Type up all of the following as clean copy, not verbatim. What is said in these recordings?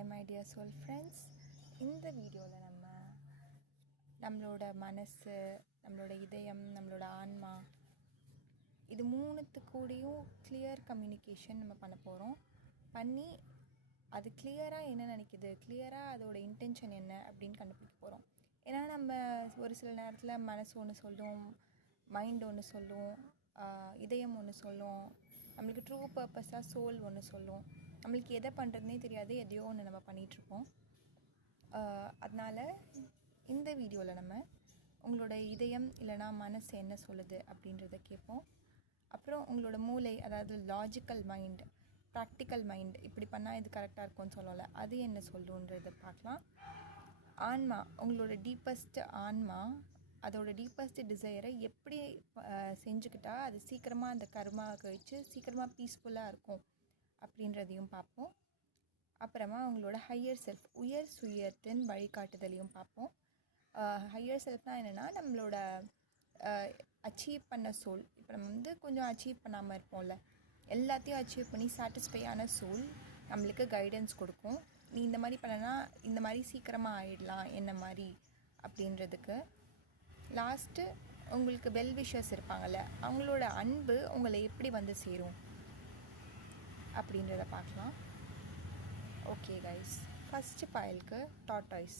Hi my dear soul friends. இந்த வீடியோவில் நம்மளோட மனசு, நம்மளோட இதயம், நம்மளோட ஆன்மா இது மூணுத்துக்கூடையும் கிளியர் கம்யூனிகேஷன் நம்ம பண்ண போகிறோம். பண்ணி அது கிளியராக என்ன நினைக்கிது, கிளியராக அதோட இன்டென்ஷன் என்ன அப்படின்னு கண்டுபிடிக்க போகிறோம். ஏன்னா நம்ம ஒரு சில நேரத்தில் மனசு ஒன்று சொல்லும், மைண்ட் ஒன்று சொல்லும், இதயம் ஒன்று சொல்லும், நம்மளுக்கு ட்ரூ பர்பஸாக சோல் ஒன்று சொல்லும். நம்மளுக்கு எதை பண்ணுறதுனே தெரியாது, எதையோ ஒன்று நம்ம பண்ணிகிட்ருப்போம். அதனால் இந்த வீடியோவில் நம்ம உங்களோட இதயம் இல்லைனா மனசு என்ன சொல்லுது அப்படின்றத கேட்போம். அப்புறம் உங்களோட மூளை, அதாவது லாஜிக்கல் மைண்ட், ப்ராக்டிக்கல் மைண்ட், இப்படி பண்ணால் இது கரெக்டாக இருக்கும்னு சொல்லலை, அது என்ன சொல்லுன்றதை பார்க்கலாம். ஆன்மா, உங்களோட டீப்பஸ்ட் ஆன்மா அதோட டீப்பஸ்ட் டிசையரை எப்படி செஞ்சுக்கிட்டால் அது சீக்கிரமாக அந்த கர்மா கழித்து சீக்கிரமாக பீஸ்ஃபுல்லாக இருக்கும் அப்படின்றதையும் பார்ப்போம். அப்புறமா அவங்களோட ஹையர் செல்ஃப், உயர் சுயத்தின் வழிகாட்டுதலையும் பார்ப்போம். ஹையர் செல்ஃப்னால் என்னென்னா நம்மளோட அச்சீவ் பண்ண சோல். இப்போ நம்ம கொஞ்சம் அச்சீவ் பண்ணாமல் இருப்போம்ல, எல்லாத்தையும் அச்சீவ் பண்ணி சாட்டிஸ்ஃபையான சோல் நம்மளுக்கு கைடன்ஸ் கொடுக்கும். நீ இந்த மாதிரி பண்ணனா இந்த மாதிரி சீக்கிரமாக ஆகிடலாம் என்ன மாதிரி அப்படின்றதுக்கு. லாஸ்ட்டு உங்களுக்கு வெல் விஷர்ஸ் இருப்பாங்கள்ல, அவங்களோட அன்பு உங்களை எப்படி வந்து சேரும் அப்படின்றத பார்க்கலாம். ஓகே கைஸ், ஃபஸ்ட்டு ஃபைலுக்கு டார்டாய்ஸ்.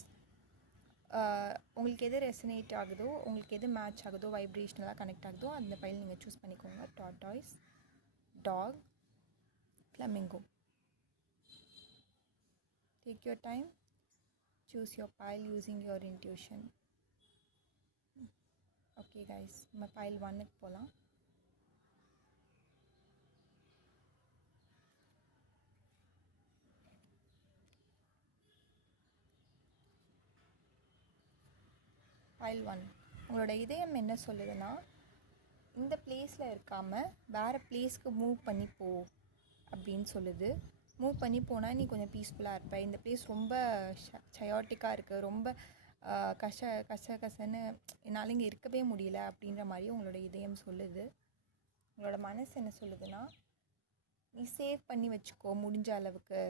உங்களுக்கு எது ரெசனேட் ஆகுதோ, உங்களுக்கு எது மேட்ச் ஆகுதோ, வைப்ரேஷனலாக கனெக்ட் ஆகுதோ அந்த ஃபைல் நீங்கள் சூஸ் பண்ணிக்கோங்க. Tortoise, dog, flamingo. Take your time, choose your file using your intuition. Okay guys, நம்ம ஃபைல் 1க்கு போகலாம். ஃபைல் 1, உங்களோட இதயம் என்ன சொல்லுதுன்னா, இந்த பிளேஸில் இருக்காமல் வேறு பிளேஸ்க்கு மூவ் பண்ணி போ அப்படின்னு சொல்லுது. மூவ் பண்ணி போனால் நீ கொஞ்சம் பீஸ்ஃபுல்லாக இருப்ப. இந்த பிளேஸ் ரொம்ப சயாட்டிக்காக இருக்குது, ரொம்ப கசன்னு என்னால் இங்கே இருக்கவே முடியல அப்படின்ற மாதிரி உங்களோட இதயம் சொல்லுது. உங்களோட மனசு என்ன சொல்லுதுன்னா, நீ சேவ் பண்ணி வச்சுக்கோ, முடிஞ்ச அளவுக்கு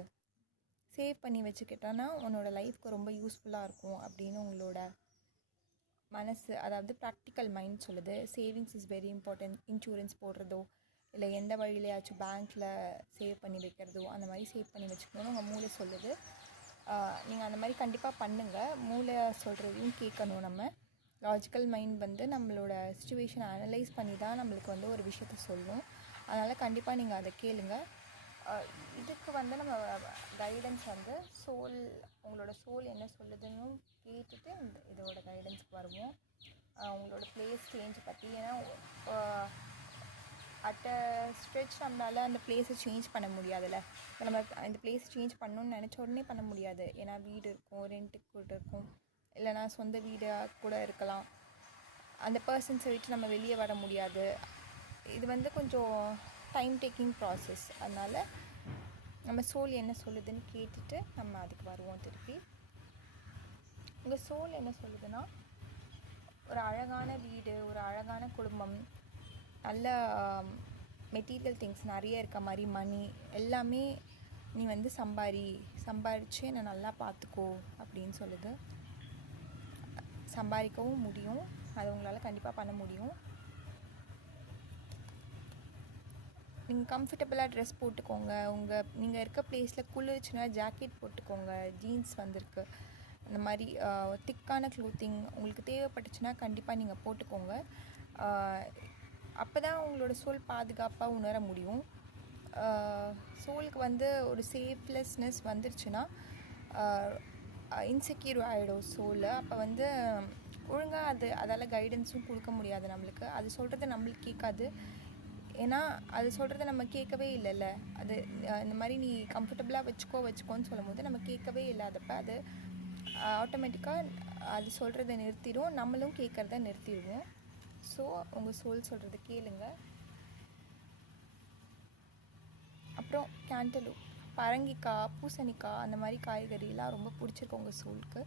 சேவ் பண்ணி வச்சுக்கிட்டோன்னா உன்னோட லைஃப்க்கு ரொம்ப யூஸ்ஃபுல்லாக இருக்கும் அப்படின்னு உங்களோட மனசு, அதாவது ப்ராக்டிக்கல் மைண்ட் சொல்லுது. Savings is very important. Insurance போடுறதோ இல்லை எந்த வழியிலையாச்சும் பேங்க்கில் சேவ் பண்ணி வைக்கிறதோ அந்த மாதிரி சேவ் பண்ணி வச்சுக்கணும்னு உங்கள் மூளை சொல்லுது. நீங்கள் அந்த மாதிரி கண்டிப்பாக பண்ணுங்கள். மூளை சொல்கிறதையும் கேட்கணும். நம்ம லாஜிக்கல் மைண்ட் நம்மளோட சிச்சுவேஷனை அனலைஸ் பண்ணி தான் நம்மளுக்கு ஒரு விஷயத்த சொல்லும். அதனால் கண்டிப்பாக நீங்கள் அதை கேளுங்க. இதுக்கு நம்ம கைடன்ஸ் சோல், உங்களோட சோல் என்ன சொல்லுதுன்னு கேட்டுட்டு இதோட கைடன்ஸ்க்கு வருவோம். உங்களோட பிளேஸ் சேஞ்ச் பற்றி, ஏன்னா அட் அ ஸ்ட்ரெச் நம்மளால் அந்த பிளேஸை சேஞ்ச் பண்ண முடியாதுல்ல. இப்போ நம்ம இந்த பிளேஸ் சேஞ்ச் பண்ணணுன்னு நினச்ச உடனே பண்ண முடியாது. ஏன்னா வீடு இருக்கும், ரெண்ட்டுக்கு கூட இருக்கும், இல்லைனா சொந்த வீடாக கூட இருக்கலாம். அந்த பர்சன்ஸை விட்டு நம்ம வெளியே வர முடியாது. இது கொஞ்சம் டைம் டேக்கிங் ப்ராசஸ். அதனால் நம்ம சோல் என்ன சொல்லுதுன்னு கேட்டுட்டு நம்ம அதுக்கு வருவோம் திருப்பி. உங்கள் சோல் என்ன சொல்லுதுன்னா, ஒரு அழகான வீடு, ஒரு அழகான குடும்பம், நல்ல மெட்டீரியல் திங்ஸ் நிறைய இருக்க மாதிரி, மணி எல்லாமே நீ சம்பாரித்து என்னை நல்லா பார்த்துக்கோ அப்படின்னு சொல்லுது. சம்பாதிக்கவும் முடியும், அது உங்களால் கண்டிப்பாக பண்ண முடியும். நீங்கள் கம்ஃபர்டபுளாக ட்ரெஸ் போட்டுக்கோங்க. நீங்கள் இருக்க பிளேஸில் குளிர்ச்சுன்னா ஜாக்கெட் போட்டுக்கோங்க. ஜீன்ஸ் வந்திருக்கு, அந்த மாதிரி திக்கான க்ளோத்திங் உங்களுக்கு தேவைப்பட்டுச்சுன்னா கண்டிப்பாக நீங்கள் போட்டுக்கோங்க. அப்போ தான் உங்களோட சோல் பாதுகாப்பாக உணர முடியும். சோலுக்கு ஒரு சேஃப்லெஸ்னஸ் வந்துருச்சுன்னா இன்செக்யூர் ஆகிடும் சோல். அப்போ ஒழுங்காக அதால் கைடன்ஸும் கொடுக்க முடியாது நம்மளுக்கு. அது சொல்கிறத நம்மளுக்கு கேட்காது. ஏன்னா அது சொல்கிறத நம்ம கேட்கவே இல்லைல்ல. அது இந்த மாதிரி நீ கம்ஃபர்டபுளாக வச்சுக்கோன்னு சொல்லும் போது நம்ம கேட்கவே இல்லாதப்போ அது ஆட்டோமேட்டிக்காக அது சொல்கிறத நிறுத்திடும், நம்மளும் கேட்குறத நிறுத்திடுவோம். ஸோ உங்கள் சோல் சொல்கிறத கேளுங்க. அப்புறம் கேண்டலூப், பரங்கிக்காய், பூசணிக்காய் அந்த மாதிரி காய்கறிலாம் ரொம்ப பிடிச்சிருக்கு உங்கள் சோலுக்கு.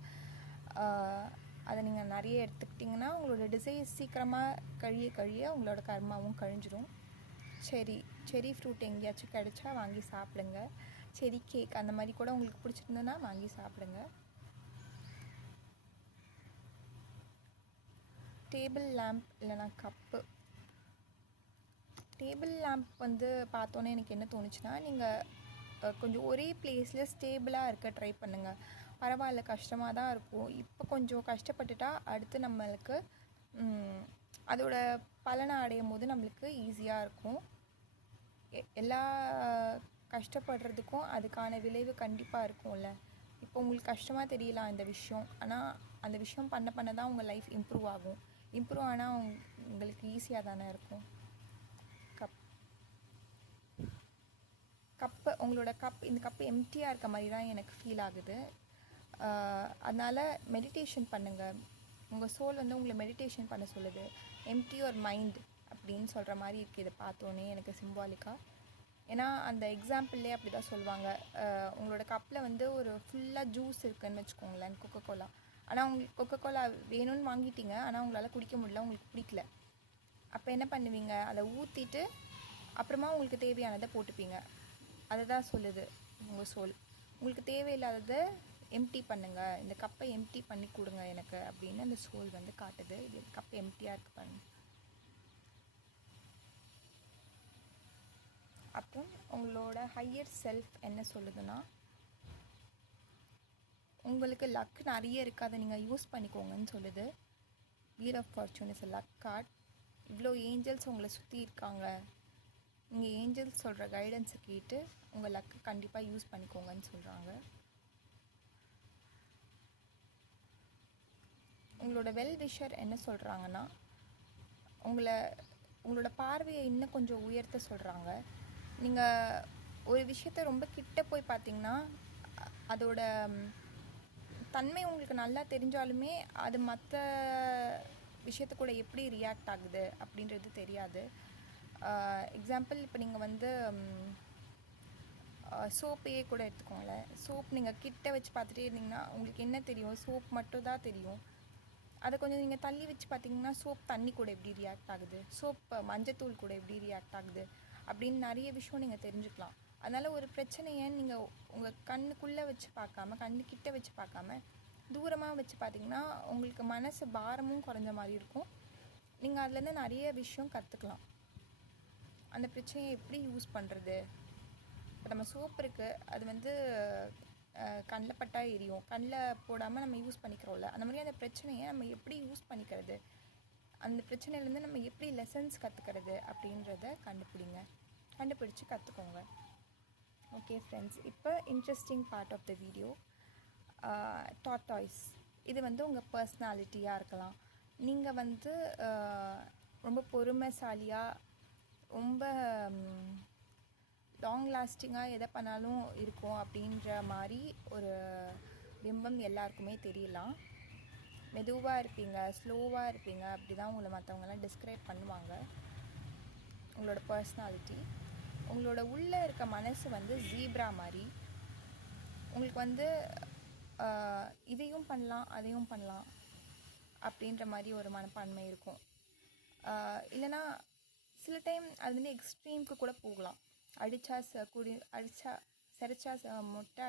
அதை நீங்கள் நிறைய எடுத்துக்கிட்டிங்கன்னா உங்களோட டிசைர் சீக்கிரமாக கழிய உங்களோட கர்மாவும் கழிஞ்சிரும். செரி ஃப்ரூட் எங்கேயாச்சும் கிடைச்சா வாங்கி சாப்பிடுங்க. செரி கேக் அந்த மாதிரி கூட உங்களுக்கு பிடிச்சிருந்ததுன்னா வாங்கி சாப்பிடுங்க. டேபிள் லேம்ப் இல்லைனா கப்பு. டேபிள் லேம்ப் வந்து பார்த்தோன்னே எனக்கு என்ன தோணுச்சுன்னா, நீங்கள் கொஞ்சம் ஒரே பிளேஸில் ஸ்டேபிளாக இருக்க ட்ரை பண்ணுங்கள். பரவாயில்ல, கஷ்டமாக தான் இருக்கும், இப்போ கொஞ்சம் கஷ்டப்பட்டுட்டா அடுத்து நம்மளுக்கு அதோட பலனை அடையும் போது நம்மளுக்கு ஈஸியாக இருக்கும். எல்லா கஷ்டப்படுறதுக்கும் அதுக்கான விளைவு கண்டிப்பாக இருக்கும்ல. இப்போ உங்களுக்கு கஷ்டமாக தெரியலாம் இந்த விஷயம், ஆனால் அந்த விஷயம் பண்ண தான் உங்கள் லைஃப் இம்ப்ரூவ் ஆகும். இம்ப்ரூவ் ஆனால் உங்களுக்கு ஈஸியாக தானே இருக்கும். கப்பு உங்களோட இந்த கப்பு எம்டியாக இருக்க மாதிரி தான் எனக்கு ஃபீல் ஆகுது. அதனால் மெடிடேஷன் பண்ணுங்கள். உங்கள் சோல் வந்து உங்களை மெடிடேஷன் பண்ண சொல்லுது. எம்டி யுவர் மைண்ட் அப்படின்னு சொல்கிற மாதிரி இருக்குது இதை பார்த்தோன்னே எனக்கு சிம்பாலிக்காக. ஏன்னா அந்த எக்ஸாம்பிள்லேயே அப்படி தான் சொல்லுவாங்க. உங்களோட கப்பில் வந்து ஒரு ஃபுல்லாக ஜூஸ் இருக்குதுன்னு வச்சுக்கோங்களேன், கொக்கோகோலா. ஆனால் உங்களுக்கு கொக்கோகோலா வேணும்னு வாங்கிட்டீங்க, ஆனால் உங்களால் குடிக்க முடியல, உங்களுக்கு பிடிக்கல. அப்போ என்ன பண்ணுவீங்க? அதை ஊற்றிட்டு அப்புறமா உங்களுக்கு தேவையானதை போட்டுப்பீங்க. அதை தான் சொல்லுது உங்கள் சோல். உங்களுக்கு தேவையில்லாததை எம்டி பண்ணுங்கள், இந்த கப்பை எம்டி பண்ணி கொடுங்க எனக்கு அப்படின்னு அந்த சோல் வந்து காட்டுது. இது கப் எம்டியாக இருக்கு பாருங்க. அப்புறம் உங்களோட ஹையர் செல்ஃப் என்ன சொல்லுதுன்னா, உங்களுக்கு லக் நிறைய இருக்காது, நீங்கள் யூஸ் பண்ணிக்கோங்கன்னு சொல்லுது. Wheel of fortune is a luck card. இவ்வளோ ஏஞ்சல்ஸ் உங்களை சுற்றி இருக்காங்க. நீங்கள் ஏஞ்சல்ஸ் சொல்கிற கைடன்ஸை கேட்டு உங்கள் லக்கு கண்டிப்பாக யூஸ் பண்ணிக்கோங்கன்னு சொல்கிறாங்க. உங்களோட வெல் விஷர் என்ன சொல்கிறாங்கன்னா, உங்களோட பார்வையை இன்னும் கொஞ்சம் உயர்த்த சொல்கிறாங்க. நீங்கள் ஒரு விஷயத்த ரொம்ப கிட்ட போய் பார்த்தீங்கன்னா அதோட தன்மை உங்களுக்கு நல்லா தெரிஞ்சாலுமே அது மற்ற விஷயத்து கூட எப்படி ரியாக்ட் ஆகுது அப்படின்றது தெரியாது. எக்ஸாம்பிள், இப்போ நீங்கள் வந்து சோப்பையே கூட எடுத்துக்கோங்களேன். சோப் நீங்கள் கிட்ட வச்சு பார்த்துட்டே இருந்தீங்கன்னா உங்களுக்கு என்ன தெரியும்? சோப் மட்டும் தான் தெரியும். அதை கொஞ்சம் நீங்கள் தள்ளி வச்சு பார்த்தீங்கன்னா சோப் தண்ணி கூட எப்படி ரியாக்ட் ஆகுது, சோப் மஞ்சத்தூள் கூட எப்படி ரியாக்ட் ஆகுது அப்படின்னு நிறைய விஷயம் நீங்கள் தெரிஞ்சுக்கலாம். அதனால் ஒரு பிரச்சனையை நீங்கள் உங்கள் கண்ணுக்குள்ளே வச்சு பார்க்காம, கண்ணுக்கிட்ட வச்சு பார்க்காம தூரமாக வச்சு பார்த்தீங்கன்னா உங்களுக்கு மனசு பாரமும் குறைஞ்ச மாதிரி இருக்கும். நீங்கள் அதுலேருந்து நிறைய விஷயம் கற்றுக்கலாம். அந்த பிரச்சனையை எப்படி யூஸ் பண்ணுறது. இப்போ நம்ம சோப் இருக்குது, அது வந்து கண்ணில் பட்டா எரியும், கண்ணில் போடாமல் நம்ம யூஸ் பண்ணிக்கிறோம்ல, அந்த மாதிரி அந்த பிரச்சனையை நம்ம எப்படி யூஸ் பண்ணிக்கிறது, அந்த பிரச்சனையிலேருந்து நம்ம எப்படி லெசன்ஸ் கற்றுக்கிறது அப்படின்றத கண்டுபிடிச்சி கற்றுக்கோங்க. ஓகே ஃப்ரெண்ட்ஸ், இப்போ interesting part of the video, tortoise. இது வந்து உங்கள் பர்சனாலிட்டியாக இருக்கலாம். நீங்கள் வந்து ரொம்ப பொறுமைசாலியாக, ரொம்ப லாங் லாஸ்டிங்காக எதை பண்ணாலும் இருக்கும் அப்படின்ற மாதிரி ஒரு பிம்பம் எல்லாருக்குமே தெரியலாம். மெதுவாக இருப்பீங்க, ஸ்லோவாக இருப்பீங்க, அப்படி தான் உங்களை மற்றவங்களாம் டிஸ்கிரைப் பண்ணுவாங்க. உங்களோட பர்சனாலிட்டி, உங்களோட உள்ளே இருக்க மனசு வந்து ஜீப்ரா மாதிரி. உங்களுக்கு வந்து இதையும் பண்ணலாம் அதையும் பண்ணலாம் அப்படின்ற மாதிரி ஒரு மனப்பான்மை இருக்கும். இல்லைனா சில டைம் அது வந்து எக்ஸ்ட்ரீமுக்கு கூட போகலாம். சிரைச்சா மொட்டை,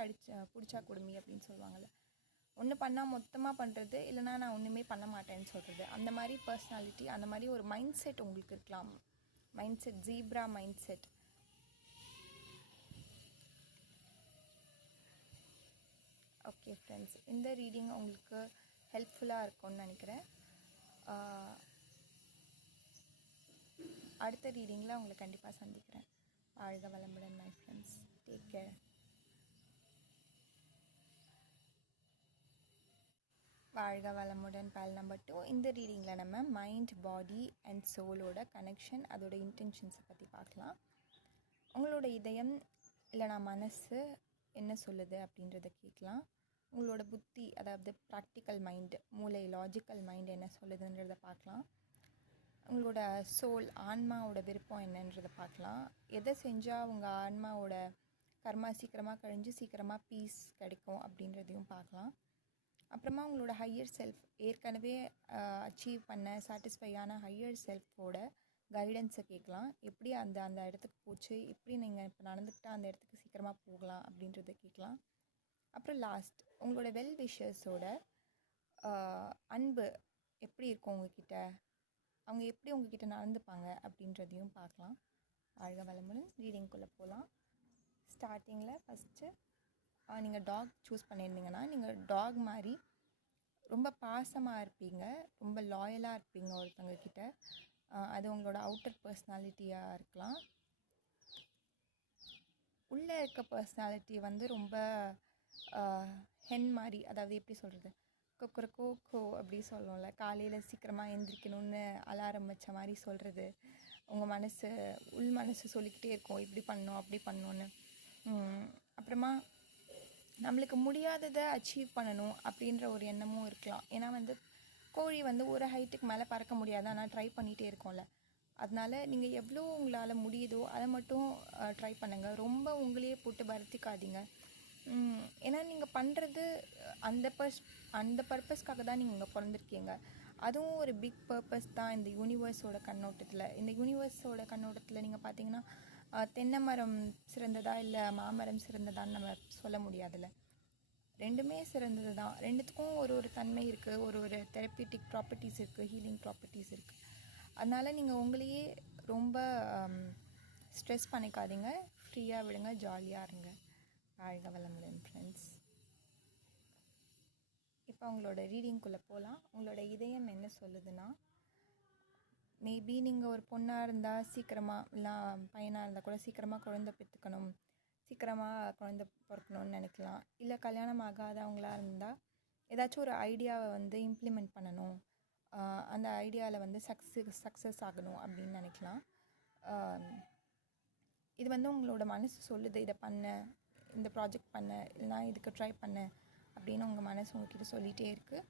பிடிச்சா குடுமி அப்படின்னு சொல்லுவாங்கள்ல. ஒன்று பண்ணால் மொத்தமாக பண்ணுறது, இல்லைனா நான் ஒன்றுமே பண்ண மாட்டேன்னு சொல்கிறது. அந்த மாதிரி பர்சனாலிட்டி, அந்த மாதிரி ஒரு மைண்ட் செட் உங்களுக்கு இருக்கலாம். Mind set, zebra mind set. Okay friends, இந்த ரீடிங் உங்களுக்கு ஹெல்ப்ஃபுல்லாக இருக்கும்னு நினைக்கிறேன். அடுத்த ரீடிங்கில் உங்களை கண்டிப்பாக சந்திக்கிறேன். வாழ்க வளமுடன் மை ஃப்ரெண்ட்ஸ். Take care. வாழ்க வளமுடன். Ball number 2. இந்த ரீடிங்கில் நம்ம மைண்ட், பாடி அண்ட் சோலோட கனெக்ஷன், அதோட இன்டென்ஷன்ஸை பற்றி பார்க்கலாம். உங்களோட இதயம் இல்லைனா மனசு என்ன சொல்லுது அப்படின்றத கேட்கலாம். உங்களோட புத்தி, அதாவது ப்ராக்டிக்கல் மைண்டு, மூளை, லாஜிக்கல் மைண்டு என்ன சொல்லுதுன்றதை பார்க்கலாம். உங்களோட சோல், ஆன்மாவோட விருப்பம் என்னன்றதை பார்க்கலாம். எதை செஞ்சால் உங்கள் ஆன்மாவோட கர்மா சீக்கிரமாக கழிஞ்சு சீக்கிரமாக பீஸ் கிடைக்கும் அப்படின்றதையும் பார்க்கலாம். அப்புறமா உங்களோட ஹையர் செல்ஃப், ஏற்கனவே அச்சீவ் பண்ண சாட்டிஸ்ஃபையான ஹையர் செல்ஃபோட கைடன்ஸை கேட்கலாம். எப்படி அந்த அந்த இடத்துக்கு போச்சு, எப்படி நீங்கள் இப்போ நடந்துக்கிட்டால் அந்த இடத்துக்கு சீக்கிரமாக போகலாம் அப்படின்றத கேட்கலாம். அப்புறம் லாஸ்ட் உங்களோட வெல் விஷர்ஸோட அன்பு எப்படி இருக்கும் உங்ககிட்ட, அவங்க எப்படி உங்ககிட்ட நடந்துப்பாங்க அப்படின்றதையும் பார்க்கலாம். வாழ்க வளமுடன். ரீடிங்குள்ளே போகலாம். ஸ்டார்டிங்கில் ஃபஸ்ட்டு நீங்கள் டாக் சூஸ் பண்ணியிருந்தீங்கன்னா நீங்கள் டாக் மாதிரி ரொம்ப பாசமாக இருப்பீங்க, ரொம்ப லாயலாக இருப்பீங்க ஒருத்தவங்க கிட்ட. அது உங்களோட அவுட்டர் பர்சனாலிட்டியாக இருக்கலாம். உள்ளே இருக்க பர்சனாலிட்டி வந்து ரொம்ப ஹென் மாதிரி, அதாவது எப்படி சொல்கிறது, கொக்கரக்கோ கோ அப்படி சொல்லுவோம்ல, காலையில் சீக்கிரமாக எழுந்திரிக்கணும்னு அலாரம் வச்ச மாதிரி சொல்கிறது. உங்கள் மனசு உள் மனசு சொல்லிக்கிட்டே இருக்கும் இப்படி பண்ணணும் அப்படி பண்ணணுன்னு. அப்புறமா நம்மளுக்கு முடியாததை அச்சீவ் பண்ணணும் அப்படின்ற ஒரு எண்ணமும் இருக்கலாம். ஏன்னா வந்து கோழி வந்து ஒரு ஹைட்டுக்கு மேலே பறக்க முடியாது, ஆனால் ட்ரை பண்ணிகிட்டே இருக்கோம்ல. அதனால் நீங்கள் எவ்வளோ உங்களால் முடியுதோ அதை மட்டும் ட்ரை பண்ணுங்கள். ரொம்ப உங்களையே போட்டு வருத்திக்காதீங்க. ஏன்னா நீங்கள் பண்ணுறது அந்த பர்பஸ்க்காக தான் நீங்கள் இங்கே பிறந்திருக்கீங்க. அதுவும் ஒரு பிக் பர்பஸ் தான் இந்த யூனிவர்ஸோட கண்ணோட்டத்தில். இந்த யூனிவர்ஸோட கண்ணோட்டத்தில் நீங்கள் பார்த்தீங்கன்னா தென்னை மரம் சிறந்ததா இல்லை மாமரம் சிறந்ததான்னு நம்ம சொல்ல முடியாதுல்ல. ரெண்டுமே சிறந்தது தான். ரெண்டுத்துக்கும் ஒரு ஒரு தன்மை இருக்குது, ஒரு ஒரு தெரப்பியூட்டிக் ப்ராப்பர்ட்டிஸ் இருக்குது, ஹீலிங் ப்ராப்பர்ட்டிஸ் இருக்குது. அதனால் நீங்கள் உங்களையே ரொம்ப ஸ்ட்ரெஸ் பண்ணிக்காதீங்க, ஃப்ரீயாக விடுங்க, ஜாலியாக இருங்க. வாழ்க வளமுடன் ஃப்ரெண்ட்ஸ். இப்போ உங்களோட ரீடிங்குள்ளே போகலாம். உங்களோட இதயம் என்ன சொல்லுதுன்னா, மேபி நீங்கள் ஒரு பொண்ணாக இருந்தால் சீக்கிரமாக, இல்லை பையனாக இருந்தால் கூட சீக்கிரமாக குழந்தை பெற்றுக்கணும், சீக்கிரமாக குழந்தை பிறக்கணும்னு நினைக்கலாம். இல்லை கல்யாணம் ஆகாதவங்களாக இருந்தால் ஏதாச்சும் ஒரு ஐடியாவை வந்து இம்ப்ளிமெண்ட் பண்ணணும், அந்த ஐடியாவில் வந்து சக்ஸஸ் ஆகணும் அப்படின்னு நினைக்கலாம். இது வந்து உங்களோட மனசு சொல்லுது, இதை பண்ண, இந்த ப்ராஜெக்ட் பண்ண, இல்லைனா இதுக்கு ட்ரை பண்ண அப்படின்னு உங்கள் மனசு உங்ககிட்ட சொல்லிகிட்டே இருக்குது.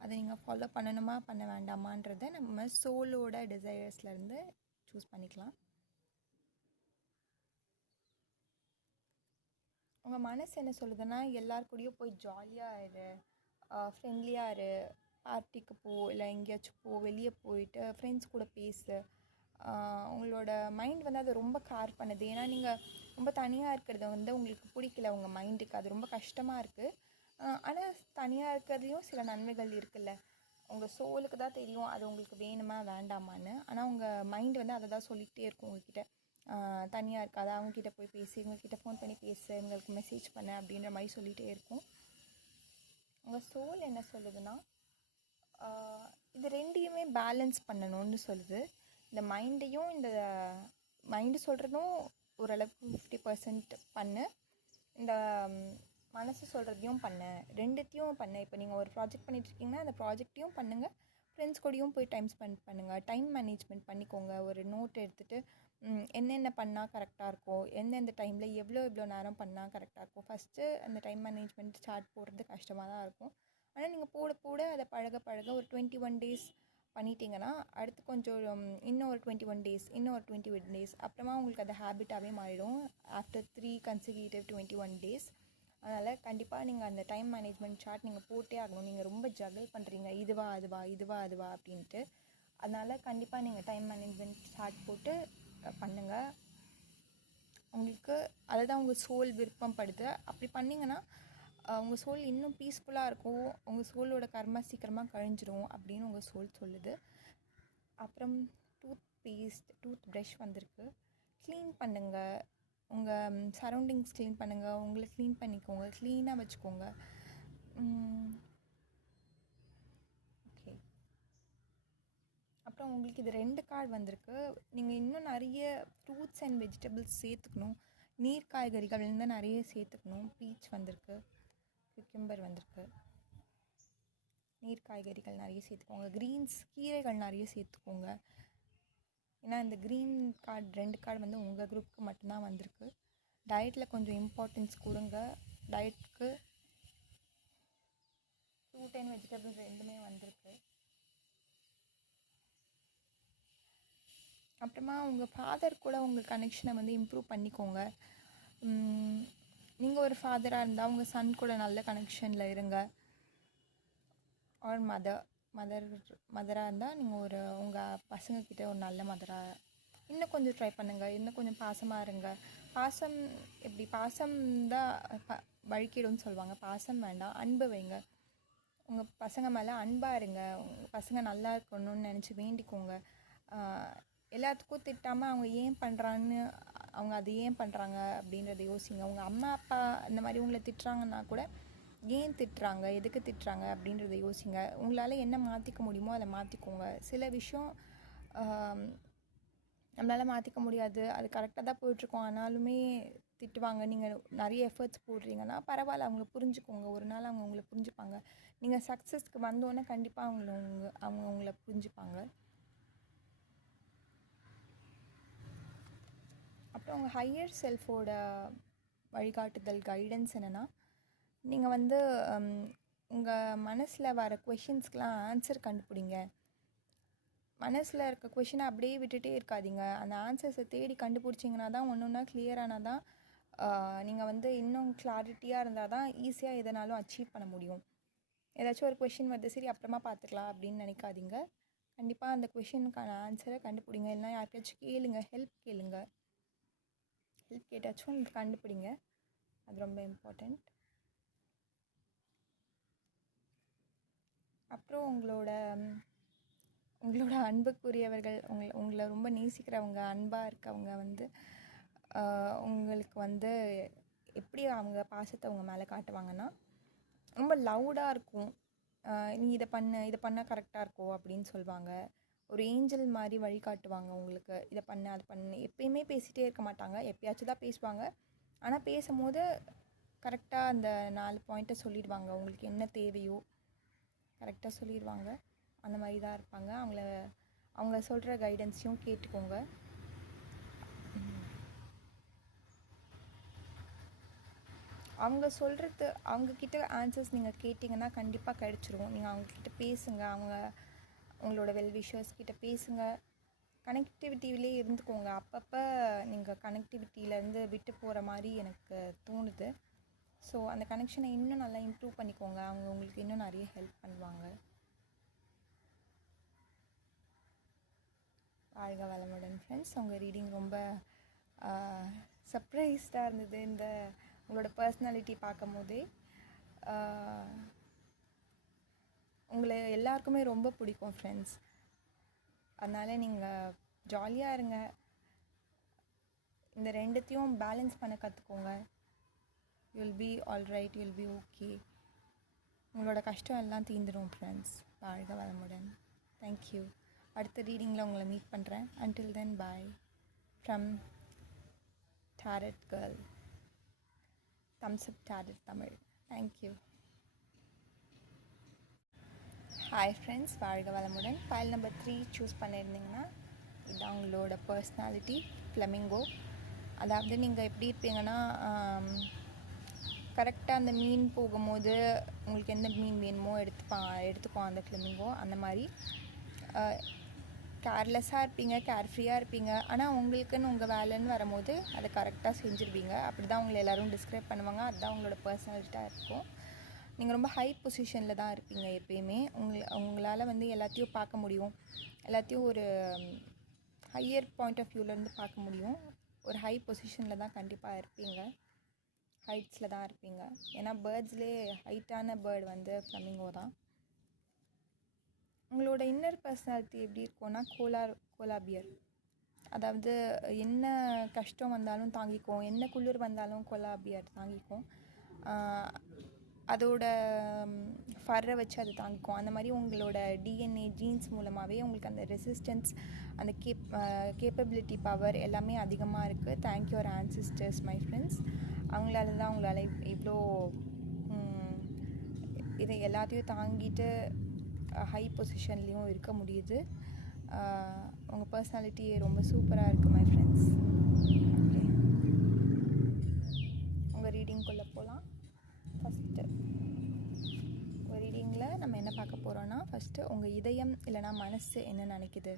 அதை நீங்கள் ஃபாலோ பண்ணணுமா பண்ண வேண்டாமான்றதை நம்ம சோலோட டிசையர்ஸ்லேருந்து சூஸ் பண்ணிக்கலாம். உங்கள் மனசு என்ன சொல்லுதுன்னா, எல்லாருக்கூடையும் போய் ஜாலியாக இரு, ஃப்ரெண்ட்லியாக இரு, பார்ட்டிக்கு போ, இல்லை எங்கேயாச்சும் போ, வெளியே போயிட்டு ஃப்ரெண்ட்ஸ் கூட பேசு. உங்களோட மைண்ட் வந்து அது ரொம்ப கேர் பண்ணுது. ஏன்னா நீங்கள் ரொம்ப தனியாக இருக்கிறத வந்து உங்களுக்கு பிடிக்கல, உங்கள் மைண்டுக்கு அது ரொம்ப கஷ்டமாக இருக்குது. ஆனால் தனியாக இருக்கிறதுலையும் சில நன்மைகள் இருக்குல்ல. உங்கள் சோலுக்கு தான் தெரியும் அது உங்களுக்கு வேணுமா வேண்டாமான்னு. ஆனால் உங்கள் மைண்டு வந்து அதை தான் சொல்லிக்கிட்டே இருக்கும் உங்ககிட்ட. தனியாக இருக்காது, அவங்கக்கிட்ட போய் பேசி, உங்கள்கிட்ட ஃபோன் பண்ணி பேசு, உங்களுக்கு மெசேஜ் பண்ண அப்படின்ற மாதிரி சொல்லிகிட்டே இருக்கும். உங்கள் சோல் என்ன சொல்லுதுன்னா, இது ரெண்டையுமே பேலன்ஸ் பண்ணணும்னு சொல்லுது. இந்த மைண்டையும், இந்த மைண்டு சொல்கிறதும் ஓரளவுக்கு 50% பண்ணு, இந்த மனசு சொல்கிறதையும் பண்ணு, ரெண்டுத்தையும் பண்ணு. இப்போ நீங்கள் ஒரு ப்ராஜெக்ட் பண்ணிகிட்ருக்கீங்கன்னா அந்த ப்ராஜெக்டையும் பண்ணுங்கள், ஃப்ரெண்ட்ஸ் கூடயும் போய் டைம் ஸ்பெண்ட் பண்ணுங்கள். டைம் மேனேஜ்மெண்ட் பண்ணிக்கோங்க. ஒரு நோட் எடுத்துகிட்டு என்னென்ன பண்ணால் கரெக்டாக இருக்கும், எந்தெந்த டைமில் எவ்வளோ நேரம் பண்ணால் கரெக்டாக இருக்கும். ஃபஸ்ட்டு அந்த டைம் மேனேஜ்மெண்ட் சார்ட் போடுறது கஷ்டமாக தான் இருக்கும். ஆனால் நீங்கள் போட போட அதை பழக ஒரு 21 டேஸ் பண்ணிட்டீங்கன்னா அடுத்து கொஞ்சம் இன்னும் ஒரு 21 டேஸ், இன்னும் ஒரு 21 டேஸ், அப்புறமா உங்களுக்கு அது ஹேபிட்டாகவே மாறிடும் ஆஃப்டர் 3 கன்சிக்யூட்டிவ் 21 டேஸ். அதனால் கண்டிப்பாக நீங்கள் அந்த டைம் மேனேஜ்மெண்ட் சார்ட் நீங்கள் போட்டே ஆகணும். நீங்கள் ரொம்ப ஜகிள் பண்ணுறீங்க, இதுவா அதுவா அப்படின்ட்டு. அதனால் கண்டிப்பாக நீங்கள் டைம் மேனேஜ்மெண்ட் சார்ட் போட்டு பண்ணுங்கள். உங்களுக்கு அதுதான் உங்கள் சோல் விருப்பம் படுது. அப்படி பண்ணிங்கன்னா உங்கள் சோல் இன்னும் பீஸ்ஃபுல்லாக இருக்கும், உங்கள் சோலோட கர்மா சீக்கிரமாக கழிஞ்சிரும் அப்படின்னு உங்கள் சோல் சொல்லுது. அப்புறம் டூத் ப்ரஷ் வந்திருக்கு. க்ளீன் பண்ணுங்கள், உங்கள் சரௌண்டிங்ஸ் க்ளீன் பண்ணுங்கள், உங்களை க்ளீன் பண்ணிக்கோங்க, க்ளீனாக வச்சுக்கோங்க. ஓகே. அப்புறம் உங்களுக்கு இது 2 கார்டு வந்திருக்கு. நீங்கள் இன்னும் நிறைய ஃப்ரூட்ஸ் அண்ட் வெஜிடபிள்ஸ் சேர்த்துக்கணும், நீர் காய்கறிகள் வந்து நிறைய சேர்த்துக்கணும். பீச் வந்திருக்கு, குக்கும்பர் வந்திருக்கு. நீர் காய்கறிகள் நிறைய சேர்த்துக்கோங்க, க்ரீன்ஸ் கீரைகள் நிறைய சேர்த்துக்கோங்க. ஏன்னா இந்த க்ரீன் கார்டு 2 கார்டு வந்து உங்கள் குரூப்புக்கு மட்டும்தான் வந்திருக்கு. டயட்டில் கொஞ்சம் இம்பார்ட்டன்ஸ் கொடுங்க. டயட்டுக்கு ஃப்ரூட் அண்ட் வெஜிடபிள்ஸ் ரெண்டுமே வந்திருக்கு. அப்புறமா உங்கள் ஃபாதர் கூட உங்கள் கனெக்ஷனை வந்து இம்ப்ரூவ் பண்ணிக்கோங்க. நீங்கள் ஒரு ஃபாதராக இருந்தால் உங்கள் சன் கூட நல்ல கனெக்ஷனில் இருங்க. ஆர் மதராக இருந்தால் நீங்கள் உங்கள் பசங்கக்கிட்ட ஒரு நல்ல மதராக இன்னும் கொஞ்சம் ட்ரை பண்ணுங்கள். இன்னும் கொஞ்சம் பாசமாக இருங்க. பாசம் பாசம் தான் வழுக்கிடும்னு சொல்லுவாங்க. பாசம் வேண்டாம், அன்பு வைங்க. உங்கள் பசங்க மேலே அன்பாக இருங்க. உங்கள் பசங்க நல்லா இருக்கணும்னு நினச்சி வேண்டிக்கோங்க. எல்லாத்துக்கும் திட்டாமல் அவங்க அது ஏன் பண்ணுறாங்க அப்படின்றத யோசிங்க. உங்கள் அம்மா அப்பா இந்த மாதிரி உங்களை திட்டுறாங்கன்னா கூட ஏன் திட்டுறாங்க, எதுக்கு திட்டுறாங்க அப்படின்றத யோசிங்க. உங்களால் என்ன மாற்றிக்க முடியுமோ அதை மாற்றிக்கோங்க. சில விஷயம் நம்மளால் மாற்றிக்க முடியாது, அது கரெக்டாக தான் போயிட்டுருக்கோம், ஆனாலுமே திட்டுவாங்க. நீங்கள் நிறைய எஃபர்ட்ஸ் போடுறீங்கன்னா பரவாயில்ல, அவங்கள புரிஞ்சுக்கோங்க. ஒரு நாள் அவங்க உங்களை புரிஞ்சுப்பாங்க. நீங்கள் சக்ஸஸ்க்கு வந்தோன்னே கண்டிப்பாக அவங்க உங்களை புரிஞ்சுப்பாங்க. அப்புறம் உங்கள் ஹையர் செல்ஃபோட வழிகாட்டுதல் கைடன்ஸ் என்னென்னா, நீங்கள் உங்கள் மனசில் வர கொஷின்ஸ்க்கெலாம் ஆன்சர் கண்டுபிடிங்க. மனசில் இருக்க கொஷினை அப்படியே விட்டுகிட்டே இருக்காதீங்க. அந்த ஆன்சர்ஸை தேடி கண்டுபிடிச்சிங்கன்னா தான் ஒன்று ஒன்றா கிளியரானால் தான் நீங்கள் இன்னும் கிளாரிட்டியாக இருந்தால் தான் ஈஸியாக எதனாலும் அச்சீவ் பண்ண முடியும். ஏதாச்சும் ஒரு கொஷின் வருது, சரி அப்புறமா பார்த்துக்கலாம் அப்படின்னு நினைக்காதீங்க. கண்டிப்பாக அந்த கொஷினுக்கான ஆன்சரை கண்டுபிடிங்க. இல்லைனா யாருக்காச்சும் கேளுங்க, ஹெல்ப் கேட்டாச்சும் கண்டுபிடிங்க. அது ரொம்ப இம்பார்ட்டண்ட். அப்புறம் உங்களோட அன்புக்குரியவர்கள், உங்களை ரொம்ப நேசிக்கிறவங்க, அன்பாக இருக்கவங்க உங்களுக்கு எப்படி அவங்க பாசத்தை உங்கள் மேலே காட்டுவாங்கன்னா, ரொம்ப லவுடாக இருக்கும். நீ இதை பண்ணால் கரெக்டாக இருக்கும் அப்படின்னு சொல்லுவாங்க. ஒரு ஏஞ்சல் மாதிரி வழிகாட்டுவாங்க உங்களுக்கு. இதை பண்ண அது பண்ணு. எப்பயுமே பேசிகிட்டே இருக்க மாட்டாங்க, எப்பயாச்சும் தான் பேசுவாங்க. ஆனால் பேசும்போது கரெக்டாக அந்த 4 பாயிண்ட்டை சொல்லிடுவாங்க. உங்களுக்கு என்ன தேவையோ கரெக்டாக சொல்லிடுவாங்க. அந்த மாதிரி தான் இருப்பாங்க. அவங்க சொல்கிற கைடன்ஸையும் கேட்டுக்கோங்க. அவங்கக்கிட்ட ஆன்சர்ஸ் நீங்கள் கேட்டிங்கன்னா கண்டிப்பாக கிடச்சிரும். நீங்கள் அவங்கக்கிட்ட பேசுங்க. உங்களோட வெல்விஷர்ஸ் கிட்ட பேசுங்க. கனெக்டிவிட்டியிலே இருந்துக்கோங்க. அப்பப்போ நீங்கள் கனெக்டிவிட்டியிலேருந்து விட்டு போகிற மாதிரி எனக்கு தோணுது. ஸோ அந்த கனெக்ஷனை இன்னும் நல்லா இம்ப்ரூவ் பண்ணிக்கோங்க. அவங்க உங்களுக்கு இன்னும் நிறைய ஹெல்ப் பண்ணுவாங்க. வாழ்க வளமுடன் ஃப்ரெண்ட்ஸ். உங்கள் ரீடிங் ரொம்ப சர்ப்ரைஸ்டாக இருந்தது. உங்களோட பர்சனாலிட்டி பார்க்கும் போதே உங்களை எல்லாருக்குமே ரொம்ப பிடிக்கும் ஃப்ரெண்ட்ஸ். அதனால் நீங்கள் ஜாலியாக இருங்க. இந்த ரெண்டுத்தையும் பேலன்ஸ் பண்ண கற்றுக்கோங்க. You'll be alright, you'll be okay. உங்களோட கஷ்டம் எல்லாம் தீந்துடும் ஃப்ரெண்ட்ஸ். வாழ்க வளமுடன். தேங்க்யூ. அடுத்த ரீடிங்கில் உங்களை மீட் பண்ணுறேன். until then bye from Tarot Girl, Thumbs Up Tarot Tamil. Thank you. Hi friends, வாழ்க வளமுடன். ஃபைல் நம்பர் 3 சூஸ் பண்ணியிருந்தீங்கன்னா இதுதான் உங்களோட பர்சனாலிட்டி, ஃப்ளெமிங்கோ. அதாவது நீங்கள் எப்படி இருப்பீங்கன்னா, கரெக்டாக அந்த மீன் போகும்போது உங்களுக்கு எந்த மீன் வேணுமோ எடுத்துப்போம் அந்த ஃப்ளெமிங்கோ. அந்த மாதிரி கேர்லெஸ்ஸாக இருப்பீங்க, கேர்ஃப்ரீயாக இருப்பீங்க. ஆனால் உங்களுக்குன்னு உங்கள் வேலைன்னு வரும்போது அதை கரெக்டாக செஞ்சுருப்பீங்க. அப்படி தான் உங்களை எல்லோரும் டிஸ்கிரைப் பண்ணுவாங்க. அதுதான் உங்களோட பர்சனாலிட்டியாக இருக்கும். நீங்கள் ரொம்ப ஹை பொசிஷனில் தான் இருப்பீங்க எப்பயுமே. உங்களால் எல்லாத்தையும் பார்க்க முடியும். எல்லாத்தையும் ஒரு ஹையர் பாயிண்ட் ஆஃப் வியூலேருந்து பார்க்க முடியும். ஒரு ஹை பொசிஷனில் தான் கண்டிப்பாக இருப்பீங்க. ஹைட்ஸில் தான் இருப்பீங்க. ஏன்னா பேர்ட்ஸ்லேயே ஹைட்டான பேர்டு ஃப்ளமிங்கோ தான். உங்களோட இன்னர் பர்சனாலிட்டி எப்படி இருக்கும்னா கோலாபியர். அதாவது என்ன கஷ்டம் வந்தாலும் தாங்கிக்கும், என்ன குளிர் வந்தாலும் கோலாபியர் தாங்கிக்கும். அதோட ஃபர்ரை வச்சு அது தாங்கிக்கும். அந்த மாதிரி உங்களோட டிஎன்ஏ ஜீன்ஸ் மூலமாகவே உங்களுக்கு அந்த ரெசிஸ்டன்ஸ், அந்த கேப்பபிலிட்டி, பவர் எல்லாமே அதிகமாக இருக்குது. Thank your ancestors my friends. அவங்களால தான் உங்களால் இவ்வளோ இதை எல்லாத்தையும் தாங்கிட்டு ஹை பொசிஷன்லேயும் இருக்க முடியுது. உங்கள் பர்சனாலிட்டி ரொம்ப சூப்பராக இருக்குது மை ஃப்ரெண்ட்ஸ். உங்கள் ரீடிங்குள்ளே போகலாம். ஃபஸ்ட்டு ஒரு ரீடிங்கில் நம்ம என்ன பார்க்க போகிறோன்னா, ஃபஸ்ட்டு உங்கள் இதயம் இல்லைனா மனசு என்ன நினைக்குது,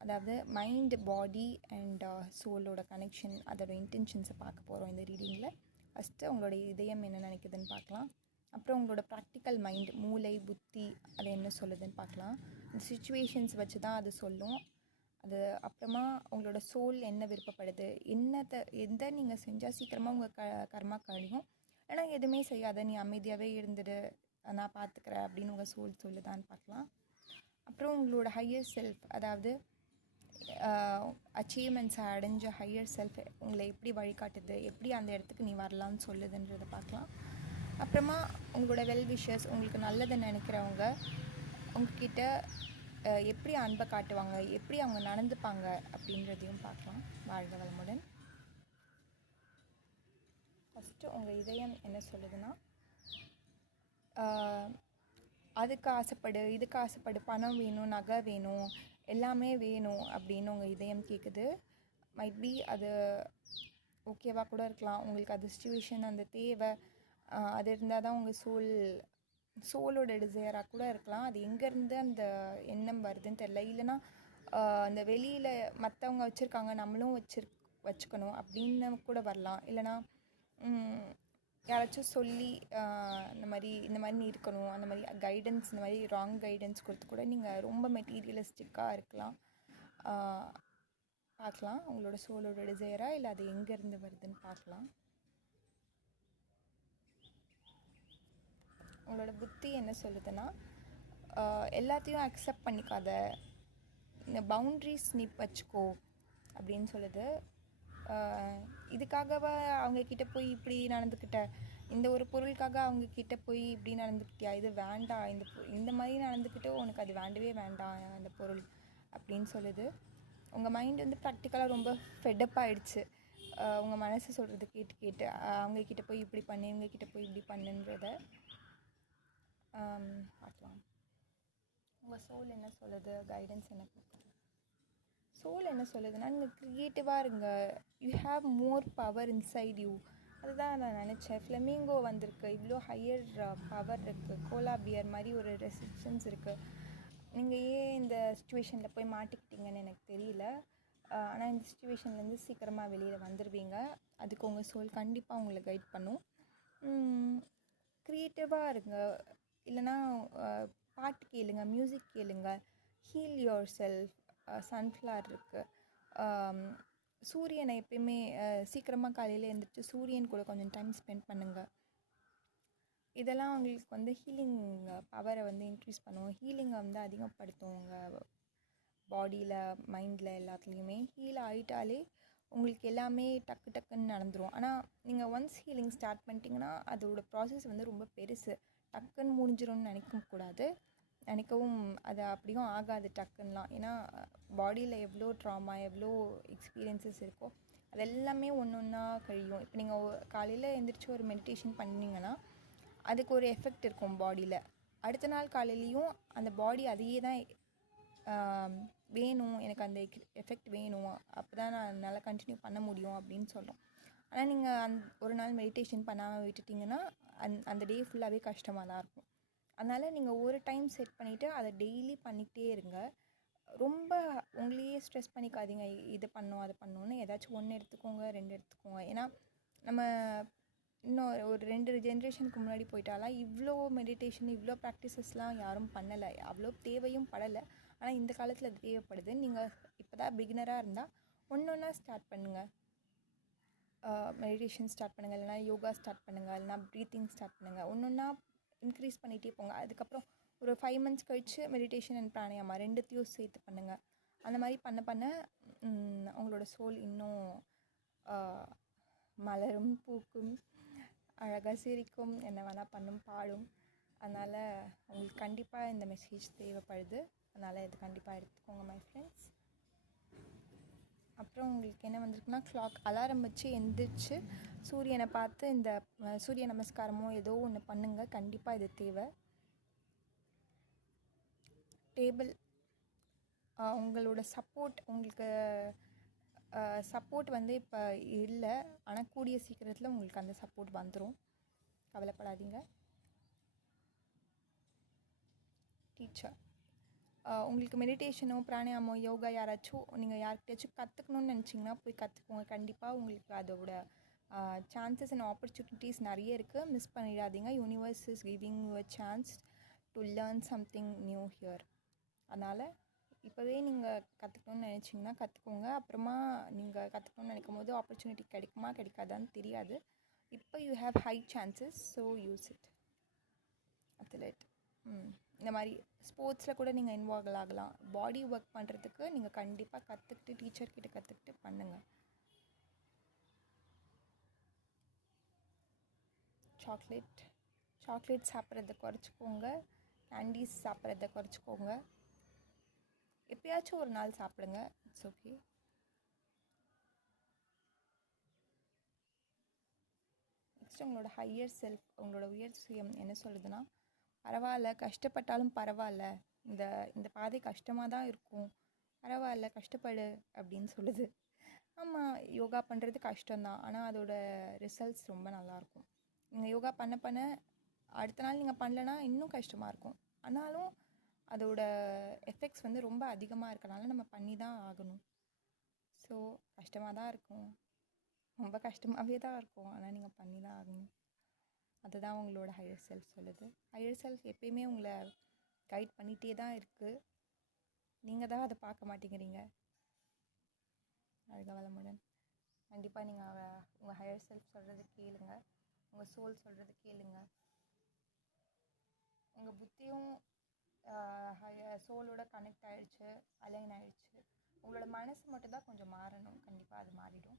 அதாவது மைண்ட், பாடி அண்ட் சோலோட கனெக்ஷன், அதோட இன்டென்ஷன்ஸை பார்க்க போகிறோம் இந்த ரீடிங்கில். ஃபஸ்ட்டு உங்களோட இதயம் என்ன நினைக்குதுன்னு பார்க்கலாம். அப்புறம் உங்களோட ப்ராக்டிக்கல் மைண்ட், மூளை, புத்தி அது என்ன சொல்லுதுன்னு பார்க்கலாம். இந்த சுச்சுவேஷன்ஸ் வச்சு தான் அது சொல்லும். அது அப்புறமா உங்களோட சோல் என்ன விருப்பப்படுது, எந்த நீங்கள் செஞ்சால் சீக்கிரமாக உங்கள் கர்மா கழியும், ஏன்னா எதுவுமே செய்யாத நீ அமைதியாகவே இருந்துடு, நான் பார்த்துக்கிறேன் அப்படின்னு உங்கள் சோல் சொல்லுதான்னு பார்க்கலாம். அப்புறம் உங்களோட ஹையர் செல்ஃப், அதாவது அச்சீவ்மெண்ட்ஸை அடைஞ்ச ஹையர் செல்ஃப் உங்களை எப்படி வழிகாட்டுது, எப்படி அந்த இடத்துக்கு நீ வரலான்னு சொல்லுதுன்றதை பார்க்கலாம். அப்புறமா உங்களோட வெல்விஷர்ஸ், உங்களுக்கு நல்லதை நினைக்கிறவங்க உங்ககிட்ட எப்படி அன்பை காட்டுவாங்க, எப்படி அவங்க நடந்துப்பாங்க அப்படின்றதையும் பார்க்கலாம். வாழ்க வளமுடன். ஃபஸ்ட்டு உங்கள் இதயம் என்ன சொல்லுதுன்னா, அதுக்கு ஆசைப்படு, இதுக்கு ஆசைப்படு, பணம் வேணும், நகை வேணும், எல்லாமே வேணும் அப்படின்னு உங்கள் இதயம் கேட்குது. மைட்பி அது ஓகேவா கூட இருக்கலாம், உங்களுக்கு அது சிச்சுவேஷன், அந்த தேவை அது இருந்தால் தான் உங்கள் சோலோட டிசையராக கூட இருக்கலாம். அது எங்கேருந்து அந்த எண்ணம் வருதுன்னு தெரில. இல்லைனா அந்த வெளியில் மற்றவங்க வச்சுருக்காங்க நம்மளும் வச்சுக்கணும் அப்படின்னு கூட வரலாம். இல்லைனா யாராச்சும் சொல்லி இந்த மாதிரி நீ இருக்கணும், அந்த மாதிரி கைடன்ஸ், இந்த மாதிரி ராங் கைடன்ஸ் கொடுத்து கூட நீங்கள் ரொம்ப மெட்டீரியலிஸ்டிக்காக இருக்கலாம். பார்க்கலாம் உங்களோட சோலோட டிசையராக, இல்லை அது எங்கேருந்து வருதுன்னு பார்க்கலாம். உங்களோட புத்தி என்ன சொல்லுதுன்னா, எல்லாத்தையும் அக்செப்ட் பண்ணிக்காத, இந்த பவுண்ட்ரிஸ் நீ வச்சுக்கோ அப்படின்னு சொல்லுது. இதுக்காகவா அவங்கக்கிட்ட போய் இப்படி நடந்துக்கிட்ட, இந்த ஒரு பொருளுக்காக அவங்கக்கிட்ட போய் இப்படி நடந்துக்கிட்டியா, இது வேண்டாம், இந்த மாதிரி நடந்துக்கிட்டு உனக்கு அது வேண்டவே வேண்டாம் அந்த பொருள் அப்படின்னு சொல்லுது. உங்கள் மைண்ட் வந்து ப்ராக்டிக்கலாக ரொம்ப ஃபெட்டப் ஆகிடுச்சு. உங்கள் மனசு சொல்கிறது கேட்டு அவங்கக்கிட்ட போய் இப்படி பண்ணு, இவங்கக்கிட்ட போய் இப்படி பண்ணுன்றத பார்க்கலாம். உங்கள் சோல் என்ன சொல்லுது, கைடன்ஸ் என்ன கொடுக்குது. சோல் என்ன சொல்லுதுன்னா, நீங்கள் க்ரியேட்டிவாக இருங்க, you have more power inside you. அதுதான் நான் நினச்சேன். ஃப்ளெமிங்கோ வந்திருக்கு, இவ்வளோ ஹையர் பவர் இருக்குது, கோலா பியர் மாதிரி ஒரு ரெசிஸ்டன்ஸ் இருக்குது. நீங்கள் ஏன் இந்த சுச்சுவேஷனில் போய் மாட்டிக்கிட்டீங்கன்னு எனக்கு தெரியல. ஆனால் இந்த சுச்சுவேஷன்லேருந்து சீக்கிரமாக வெளியில் வந்துடுவீங்க. அதுக்கு உங்கள் சோல் கண்டிப்பாக உங்களை கைட் பண்ணும். க்ரியேட்டிவாக இருங்க, இல்லைனா பாட்டு கேளுங்க, மியூசிக் கேளுங்க, ஹீல் யுவர் செல்ஃப். சன்ஃப்ளவர் இருக்குது. சூரியனை எப்பயுமே சீக்கிரமாக காலையில் எழுந்திரிச்சு சூரியன் கூட கொஞ்சம் டைம் ஸ்பெண்ட் பண்ணுங்கள். இதெல்லாம் உங்களுக்கு வந்து ஹீலிங் பவரை வந்து இன்க்ரீஸ் பண்ணுவோம், ஹீலிங்கை வந்து அதிகப்படுத்தும். உங்கள் பாடியில், மைண்டில், எல்லாத்துலேயுமே ஹீல் ஆகிட்டாலே உங்களுக்கு எல்லாமே டக்குன்னு நடந்துடும். ஆனால் நீங்கள் ஒன்ஸ் ஹீலிங் ஸ்டார்ட் பண்ணிட்டீங்கன்னா அதோட ப்ராசஸ் வந்து ரொம்ப பெருசு. டக்குன்னு முடிஞ்சிடும்னு நினைக்கவும் அது அப்படியும் ஆகாது டக்குன்னெலாம். ஏன்னா பாடியில் எவ்வளோ ட்ராமா, எவ்வளோ எக்ஸ்பீரியன்ஸஸ் இருக்கோ அது எல்லாமே ஒன்றா கழியும். இப்போ நீங்கள் காலையில் எழுந்திரிச்சு ஒரு மெடிடேஷன் பண்ணிங்கன்னா அதுக்கு ஒரு எஃபெக்ட் இருக்கும் பாடியில். அடுத்த நாள் காலையிலையும் அந்த பாடி அதையே தான் வேணும், எனக்கு அந்த எஃபெக்ட் வேணும், அப்போ தான் நான் என்னால் கண்டினியூ பண்ண முடியும் அப்படின்னு சொல்கிறோம். ஆனால் நீங்கள் ஒரு நாள் மெடிடேஷன் பண்ணாமல் விட்டுட்டிங்கன்னா அந்த டே ஃபுல்லாகவே கஷ்டமாக தான் இருக்கும். அதனால் நீங்கள் ஒரு டைம் செட் பண்ணிவிட்டு அதை டெய்லி பண்ணிக்கிட்டே இருங்க. ரொம்ப உங்களையே ஸ்ட்ரெஸ் பண்ணிக்காதீங்க, இது பண்ணணும் அது பண்ணணுன்னு. ஏதாச்சும் 1 எடுத்துக்கோங்க, 2 எடுத்துக்கோங்க. ஏன்னா நம்ம இன்னும் ஒரு 2 ஜென்ரேஷனுக்கு முன்னாடி போயிட்டாலாம் இவ்வளோ மெடிடேஷன், இவ்வளோ ப்ராக்டிசஸ்லாம் யாரும் பண்ணலை, அவ்வளோ தேவையும் படலை. ஆனால் இந்த காலத்தில் அது தேவைப்படுது. நீங்கள் இப்போ தான் பிகினராக இருந்தால் ஒன்றா ஸ்டார்ட் பண்ணுங்கள். மெடிடேஷன் ஸ்டார்ட் பண்ணுங்கள், இல்லைனா யோகா ஸ்டார்ட் பண்ணுங்கள், இல்லைனா ப்ரீத்திங் ஸ்டார்ட் பண்ணுங்கள். ஒன்றா இன்க்ரீஸ் பண்ணிகிட்டே போங்க. அதுக்கப்புறம் ஒரு 5 months கழித்து மெடிடேஷன் அண்ட் பிராணாயாமா 2த்தையும் சேர்த்து பண்ணுங்கள். அந்த மாதிரி பண்ண உங்களோட சோல் இன்னும் மலரும், பூக்கும், அழகாக சிரிக்கும், என்ன வேணால் பண்ணும், பாடும். அதனால் உங்களுக்கு கண்டிப்பாக இந்த மெசேஜ் தேவைப்படுது. அதனால் இது கண்டிப்பாக எடுத்துக்கோங்க மை ஃப்ரெண்ட்ஸ். அப்புறம் உங்களுக்கு என்ன வந்திருக்குன்னா, கிளாக் அலாரம் வச்சு எந்திரிச்சு சூரியனை பார்த்து இந்த சூரிய நமஸ்காரமோ ஏதோ ஒன்று பண்ணுங்கள். கண்டிப்பாக இது தேவை. டேபிள், உங்களோட உங்களுக்கு சப்போர்ட் வந்து இப்போ இல்லை, ஆனால் கூடிய சீக்கிரத்தில் உங்களுக்கு அந்த சப்போர்ட் வந்துடும், கவலைப்படாதீங்க. டீச்சர், உங்களுக்கு மெடிடேஷனோ, பிராணாயாமோ, யோகா யாராச்சும் நீங்கள் யார்கிட்டயாச்சும் கற்றுக்கணுன்னு நினச்சிங்கன்னா போய் கற்றுக்கோங்க. கண்டிப்பாக உங்களுக்கு அதோட சான்சஸ் அண்ட் ஆப்பர்ச்சுனிட்டிஸ் நிறைய இருக்குது, மிஸ் பண்ணிடாதீங்க. Universe is giving you a chance to learn something new here. அதனால் இப்போவே நீங்கள் கற்றுக்கணும்னு நினச்சிங்கன்னா கற்றுக்கோங்க. அப்புறமா நீங்கள் கற்றுக்கணும்னு நினைக்கும் போது ஆப்பர்ச்சுனிட்டி கிடைக்குமா கிடைக்காதான்னு தெரியாது. இப்போ you have high chances, so use it. Athlete இந்த மாதிரி ஸ்போர்ட்ஸில் கூட நீங்கள் இன்வால்வ் ஆகலாம். பாடி ஒர்க் பண்ணுறதுக்கு நீங்கள் கண்டிப்பாக கற்றுக்கிட்டு டீச்சர்கிட்ட கற்றுக்கிட்டு பண்ணுங்கள். சாக்லேட் சாப்பிட்றத குறைச்சிக்கோங்க. கேண்டீஸ் சாப்பிட்றத குறைச்சிக்கோங்க. எப்பயாச்சும் ஒரு நாள் சாப்பிடுங்க, இட்ஸ் ஓகே. நெக்ஸ்ட் உங்களோட ஹையர் செல்ஃப், உங்களோட உயர் சுயம் என்ன சொல்லுதுன்னா, பரவாயில்ல, கஷ்டப்பட்டாலும் பரவாயில்ல, இந்த இந்த பாதை கஷ்டமாக தான் இருக்கும், பரவாயில்ல கஷ்டப்படு அப்படின்னு சொல்லுது. ஆமாம், யோகா பண்ணுறது கஷ்டம்தான், ஆனால் அதோட ரிசல்ட்ஸ் ரொம்ப நல்லாயிருக்கும். நீங்கள் யோகா பண்ண பண்ண அடுத்த நாள் நீங்கள் பண்ணலன்னா இன்னும் கஷ்டமாக இருக்கும். ஆனாலும் அதோட எஃபெக்ட்ஸ் வந்து ரொம்ப அதிகமாக இருக்கனால நம்ம பண்ணி தான் ஆகணும். ஸோ கஷ்டமாக தான் இருக்கும், ரொம்ப கஷ்டமாகவே தான் இருக்கும், ஆனால் நீங்கள் பண்ணி தான் ஆகணும். அதுதான் உங்களோட ஹையர் செல்ஃப் சொல்லுது. ஹையர் செல்ஃப் எப்பயுமே உங்களை கைட் பண்ணிகிட்டே தான் இருக்குது, நீங்கள் தான் அதை பார்க்க மாட்டேங்கிறீங்க. அழகாக வளமுடன். கண்டிப்பாக நீங்கள் உங்கள் ஹையர் செல்ஃப் சொல்கிறது கேளுங்க, உங்கள் சோல் சொல்கிறது கேளுங்க. உங்கள் புத்தியும் சோலோட கனெக்ட் ஆகிடுச்சு, அலைன் ஆகிடுச்சு. உங்களோட மனசு மட்டும் தான் கொஞ்சம் மாறணும், கண்டிப்பாக அது மாறிடும்.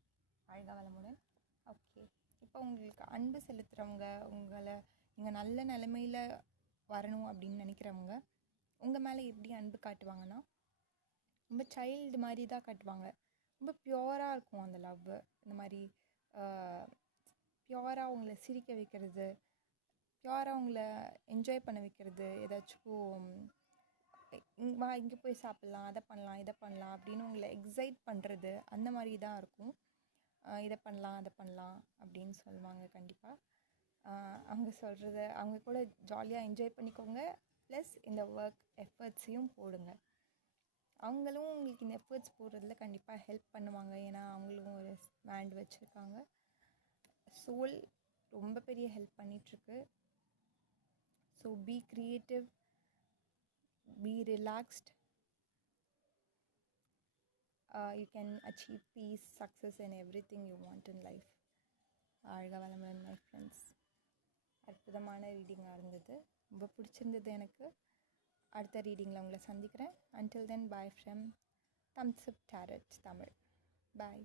அழகாக வளமுடன். ஓகே, இப்போ உங்களுக்கு அன்பு செலுத்துகிறவங்க, உங்களை நீங்கள் நல்ல நிலைமையில் வரணும் அப்படின்னு நினைக்கிறவங்க உங்கள் மேலே எப்படி அன்பு காட்டுவாங்கன்னா, ரொம்ப சைல்டு மாதிரி தான் காட்டுவாங்க. ரொம்ப ப்யூராக இருக்கும் அந்த லவ். இந்த மாதிரி ப்யூராக உங்களை சிரிக்க வைக்கிறது, ப்யூராக உங்களை என்ஜாய் பண்ண வைக்கிறது, ஏதாச்சும் வா இங்கே போய் சாப்பிட்லாம், அதை பண்ணலாம், இதை பண்ணலாம் அப்படின்னு உங்களை எக்ஸைட் பண்ணுறது, அந்த மாதிரி தான் இருக்கும். இதை பண்ணலாம், அதை பண்ணலாம் அப்படின்னு சொல்லுவாங்க. கண்டிப்பாக அவங்க சொல்கிறத அவங்க கூட ஜாலியாக என்ஜாய் பண்ணிக்கோங்க. ப்ளஸ் இந்த ஒர்க் எஃபர்ட்ஸையும் போடுங்க. அவங்களும் உங்களுக்கு இந்த எஃபர்ட்ஸ் போடுறதுல கண்டிப்பாக ஹெல்ப் பண்ணுவாங்க. ஏன்னா அவங்களும் ஒரு மேண்ட் வச்சுருக்காங்க. சோல் ரொம்ப பெரிய ஹெல்ப் பண்ணிகிட்ருக்கு. So be creative, be relaxed. You can achieve peace, success and everything you want in life. அழகாக வளமுடன் மை ஃப்ரெண்ட்ஸ். அற்புதமான ரீடிங்காக இருந்தது, ரொம்ப பிடிச்சிருந்தது எனக்கு. அடுத்த ரீடிங்கில் உங்களை சந்திக்கிறேன். until then, bye from Thumbs Up Tarot Tamil. Bye.